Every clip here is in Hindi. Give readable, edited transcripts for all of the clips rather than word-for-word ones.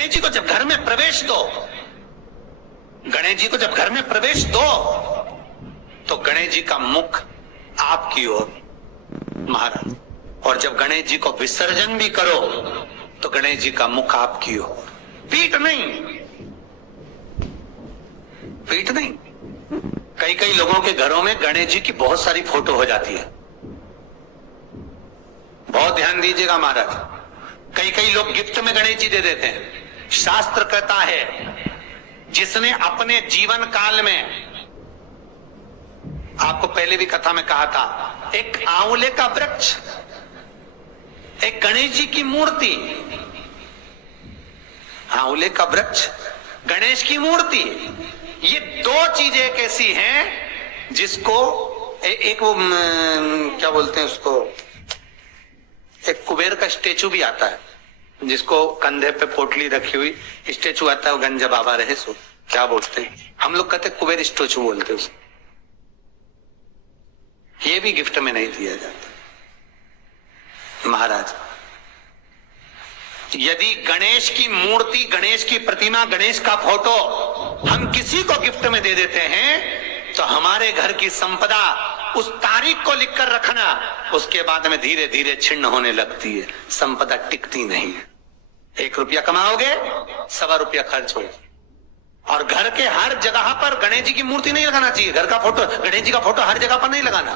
गणेश जी को जब घर में प्रवेश दो, गणेश जी को जब घर में प्रवेश दो तो गणेश जी का मुख आपकी ओर महाराज, और जब गणेश जी को विसर्जन भी करो तो गणेश जी का मुख आपकी ओर, पीठ नहीं, पीठ नहीं। कई कई लोगों के घरों में गणेश जी की बहुत सारी फोटो हो जाती है, बहुत ध्यान दीजिएगा महाराज। कई कई लोग गिफ्ट में गणेश जी दे देते हैं। शास्त्र कहता है जिसने अपने जीवन काल में, आपको पहले भी कथा में कहा था, एक आंवले का वृक्ष, एक गणेश जी की मूर्ति, आंवले का वृक्ष, गणेश की मूर्ति, ये दो चीजें एक ऐसी हैं जिसको एक वो क्या बोलते हैं उसको, एक कुबेर का स्टेचू भी आता है जिसको कंधे पे पोटली रखी हुई स्टेचू आता है, वो गंजा बाबा रहे सो, क्या बोलते हैं हम लोग, कहते कुबेर स्टेचू बोलते उसको। ये भी गिफ्ट में नहीं दिया जाता महाराज। यदि गणेश की मूर्ति, गणेश की प्रतिमा, गणेश का फोटो हम किसी को गिफ्ट में दे देते हैं तो हमारे घर की संपदा उस तारीख को लिखकर रखना, उसके बाद में धीरे धीरे छिन्न होने लगती है, संपदा टिकती नहीं है। 1 रुपया कमाओगे, 1.25 रुपया खर्च हो। और घर के हर जगह पर गणेश जी की मूर्ति नहीं लगाना चाहिए, घर का फोटो, गणेश जी का फोटो हर जगह पर नहीं लगाना।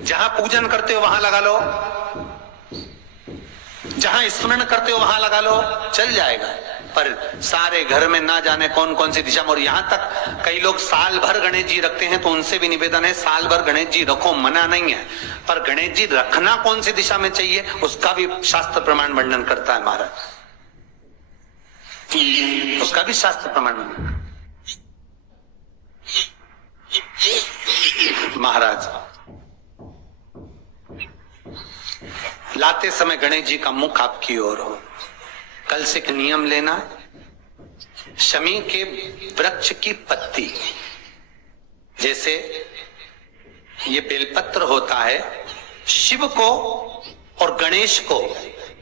जहां पूजन करते हो वहां लगा लो, जहां स्मरण करते हो वहां लगा लो, चल जाएगा। पर सारे घर में ना जाने कौन कौन सी दिशा में, और यहां तक कई लोग साल भर गणेश जी रखते हैं, तो उनसे भी निवेदन है साल भर गणेश जी रखो, मना नहीं है, पर गणेश जी रखना कौन सी दिशा में चाहिए उसका भी शास्त्र प्रमाण वर्णन करता है महाराज, उसका भी शास्त्र प्रमाण महाराज। लाते समय गणेश जी का मुख आपकी ओर हो। कल से एक नियम लेना, शमी के वृक्ष की पत्ती, जैसे ये बेलपत्र होता है, शिव को और गणेश को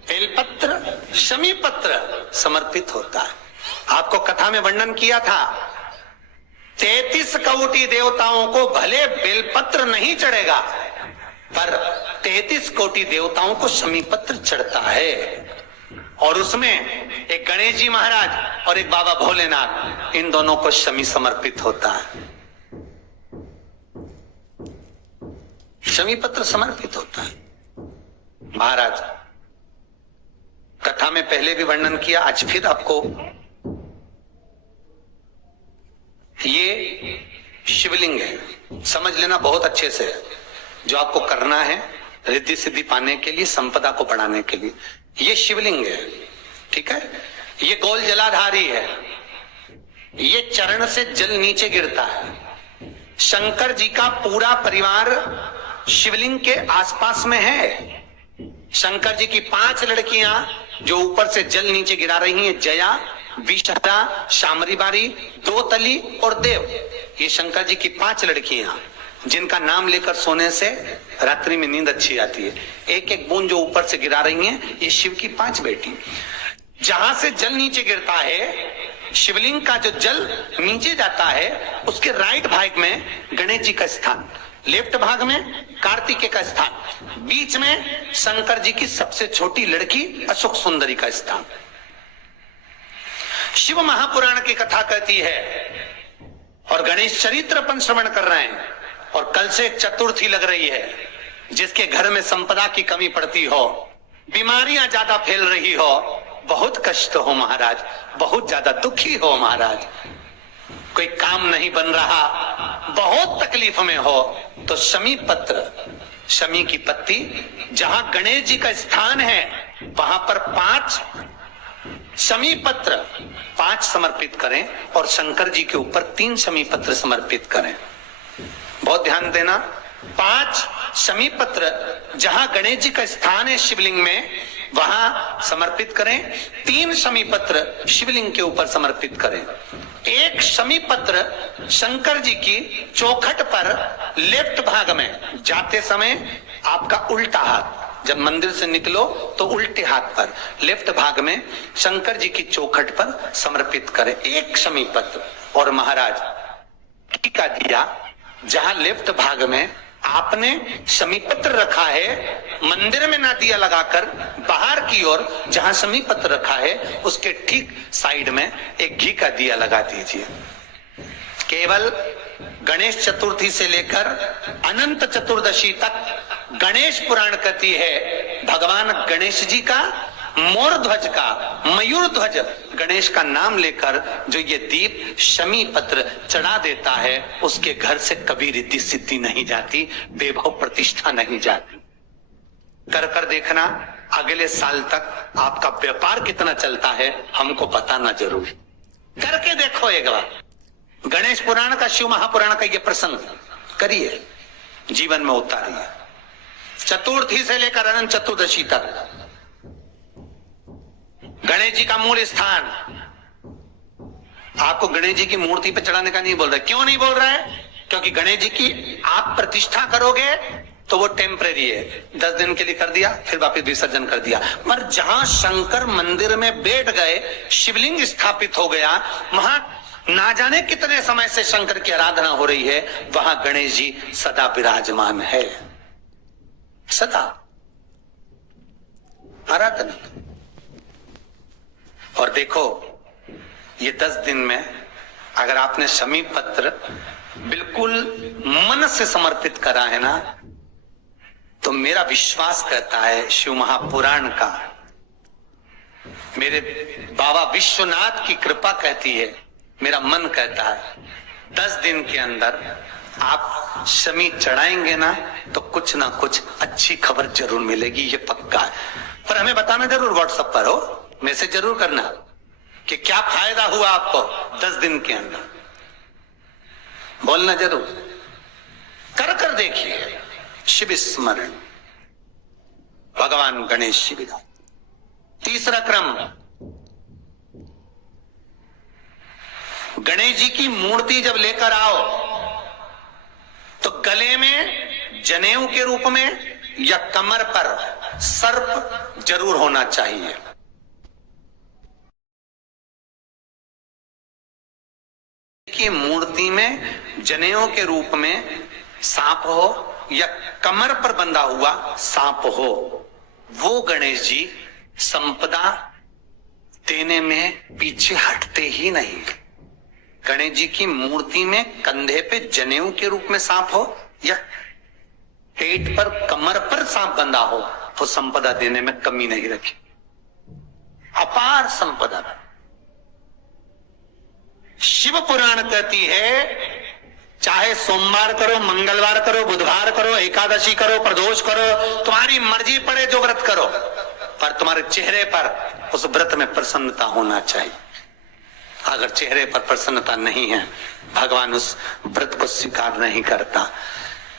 बेलपत्र, शमी पत्र समर्पित होता है। आपको कथा में वर्णन किया था 33 कोटि देवताओं को भले बेलपत्र नहीं चढ़ेगा, पर 33 कोटि देवताओं को शमी पत्र चढ़ता है। और उसमें एक गणेश जी महाराज और एक बाबा भोलेनाथ, इन दोनों को शमी समर्पित होता है, शमी पत्र समर्पित होता है महाराज। कथा में पहले भी वर्णन किया, आज फिर आपको, ये शिवलिंग है, समझ लेना बहुत अच्छे से। जो आपको करना है रिद्धि सिद्धि पाने के लिए, संपदा को बढ़ाने के लिए, ये शिवलिंग है, ठीक है। ये गोल जलाधारी है, ये चरण से जल नीचे गिरता है। शंकर जी का पूरा परिवार शिवलिंग के आसपास में है। शंकर जी की 5 लड़कियां जो ऊपर से जल नीचे गिरा रही हैं, जया, विषहरा, शामरीबारी, दोतली और देव, ये शंकर जी की 5 लड़कियां जिनका नाम लेकर सोने से रात्रि में नींद अच्छी आती है। एक एक बूंद जो ऊपर से गिरा रही हैं, ये शिव की 5 बेटी। जहां से जल नीचे गिरता है, शिवलिंग का जो जल नीचे जाता है, उसके राइट भाग में गणेश जी का स्थान, लेफ्ट भाग में कार्तिकेय का स्थान, बीच में शंकर जी की सबसे छोटी लड़की अशोक सुंदरी का स्थान। शिव महापुराण की कथा कहती है, और गणेश चरित्र अपन श्रवण कर रहे हैं, और कल से चतुर्थी लग रही है। जिसके घर में संपदा की कमी पड़ती हो, बीमारियां ज्यादा फैल रही हो, बहुत कष्ट हो महाराज, बहुत ज्यादा दुखी हो महाराज, कोई काम नहीं बन रहा, बहुत तकलीफ में हो, तो शमी पत्र, शमी की पत्ती, जहां गणेश जी का स्थान है वहां पर 5 शमी पत्र 5 समर्पित करें, और शंकर जी के ऊपर 3 शमी पत्र समर्पित करें। बहुत ध्यान देना, 5 शमी पत्र जहां गणेश जी का स्थान है शिवलिंग में, वहां समर्पित करें। 3 शमी पत्र शिवलिंग के ऊपर समर्पित करें। 1 शमी पत्र शंकर जी की चौखट पर लेफ्ट भाग में, जाते समय आपका उल्टा हाथ, जब मंदिर से निकलो तो उल्टे हाथ पर लेफ्ट भाग में शंकर जी की चौखट पर समर्पित करें एक शमी पत्र। और महाराज घी का दिया जहां लेफ्ट भाग में आपने शमी पत्र रखा है, मंदिर में ना दिया लगाकर बाहर की ओर जहां शमी पत्र रखा है उसके ठीक साइड में एक घी का दिया लगा दीजिए। केवल गणेश चतुर्थी से लेकर अनंत चतुर्दशी तक गणेश पुराण कहती है भगवान गणेश जी का मोर ध्वज का मयूर ध्वज गणेश का नाम लेकर जो ये दीप शमी पत्र चढ़ा देता है उसके घर से कभी रिद्धि सिद्धि नहीं जाती, वैभव प्रतिष्ठा नहीं जाती। कर कर देखना अगले साल तक आपका व्यापार कितना चलता है हमको बताना जरूर, करके देखो एक बार। गणेश पुराण का शिव महापुराण का ये प्रसंग करिए, जीवन में उतारिए। चतुर्थी से लेकर अनंत चतुर्दशी तक गणेश जी का मूल स्थान आपको गणेश जी की मूर्ति पे चढ़ाने का नहीं बोल रहा। क्यों नहीं बोल रहा है? क्योंकि गणेश जी की आप प्रतिष्ठा करोगे तो वो टेम्परेरी है, 10 दिन के लिए कर दिया फिर वापस विसर्जन कर दिया। पर जहां शंकर मंदिर में बैठ गए, शिवलिंग स्थापित हो गया, वहां ना जाने कितने समय से शंकर की आराधना हो रही है, वहां गणेश जी सदा विराजमान है, सदा आराधना। और देखो ये 10 दिन में अगर आपने शमी पत्र बिल्कुल मन से समर्पित करा है ना, तो मेरा विश्वास कहता है शिव महापुराण का, मेरे बाबा विश्वनाथ की कृपा कहती है, मेरा मन कहता है 10 दिन के अंदर आप शमी चढ़ाएंगे ना तो कुछ ना कुछ अच्छी खबर जरूर मिलेगी, ये पक्का है। पर हमें बताना जरूर, व्हाट्सएप पर हो, मैसेज जरूर करना कि क्या फायदा हुआ आपको 10 दिन के अंदर, बोलना जरूर, कर देखिए। शिव स्मरण भगवान गणेश शिव का तीसरा क्रम, गणेश जी की मूर्ति जब लेकर आओ तो गले में जनेऊ के रूप में या कमर पर सर्प जरूर होना चाहिए। की मूर्ति में जनेऊ के रूप में सांप हो या कमर पर बंधा हुआ सांप हो, वो गणेश जी संपदा देने में पीछे हटते ही नहीं। गणेश जी की मूर्ति में कंधे पे जनेऊ के रूप में सांप हो या पेट पर कमर पर सांप बंधा हो, तो संपदा देने में कमी नहीं रखी, अपार संपदा। शिव पुराण कहती है चाहे सोमवार करो, मंगलवार करो, बुधवार करो, एकादशी करो, प्रदोष करो, तुम्हारी मर्जी पड़े जो व्रत करो, पर तुम्हारे चेहरे पर उस व्रत में प्रसन्नता होना चाहिए। अगर चेहरे पर प्रसन्नता नहीं है, भगवान उस व्रत को स्वीकार नहीं करता।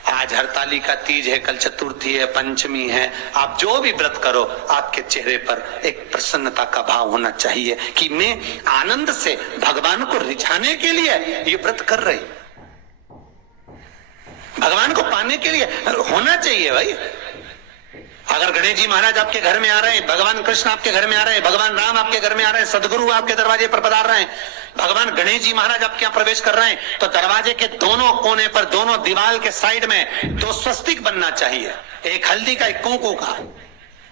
आज हरताली का तीज है, कल चतुर्थी है, पंचमी है, आप जो भी व्रत करो आपके चेहरे पर एक प्रसन्नता का भाव होना चाहिए कि मैं आनंद से भगवान को रिझाने के लिए ये व्रत कर रही, भगवान को पाने के लिए होना चाहिए भाई। अगर गणेश जी महाराज आपके घर में आ रहे हैं, भगवान कृष्ण आपके घर में आ रहे हैं, भगवान राम आपके घर में आ रहे हैं, सदगुरु आपके दरवाजे पर पधार रहे हैं, भगवान गणेश जी महाराज आपके यहाँ प्रवेश कर रहे हैं, तो दरवाजे के दोनों कोने पर, दोनों दीवार के साइड में 2 स्वस्तिक बनना चाहिए, एक हल्दी का एक कुंकू का।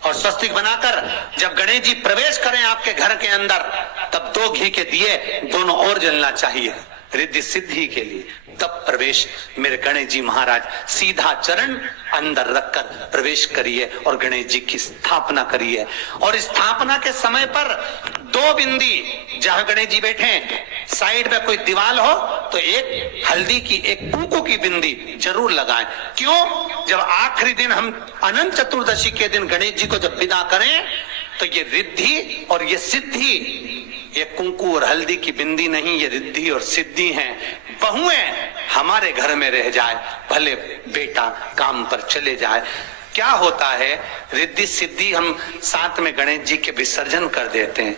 और स्वस्तिक बनाकर जब गणेश जी प्रवेश करें आपके घर के अंदर, तब 2 घी के दिए दोनों ओर जलना चाहिए रिद्धि सिद्धि के लिए। तब प्रवेश मेरे गणेश जी महाराज सीधा चरण अंदर रखकर प्रवेश करिए और गणेश जी की स्थापना करिए। और स्थापना के समय पर 2 बिंदी जहां गणेश जी बैठे साइड में कोई दीवार हो तो एक हल्दी की एक कुंकू की बिंदी जरूर लगाएं। क्यों? जब आखिरी दिन हम अनंत चतुर्दशी के दिन गणेश जी को जब विदा करें तो ये रिद्धि और ये सिद्धि, ये कुंकू और हल्दी की बिंदी नहीं, ये रिद्धि और सिद्धि हैं। बहुएं हमारे घर में रह जाए, भले बेटा काम पर चले जाए। क्या होता है, रिद्धि सिद्धि हम साथ में गणेश जी के विसर्जन कर देते हैं,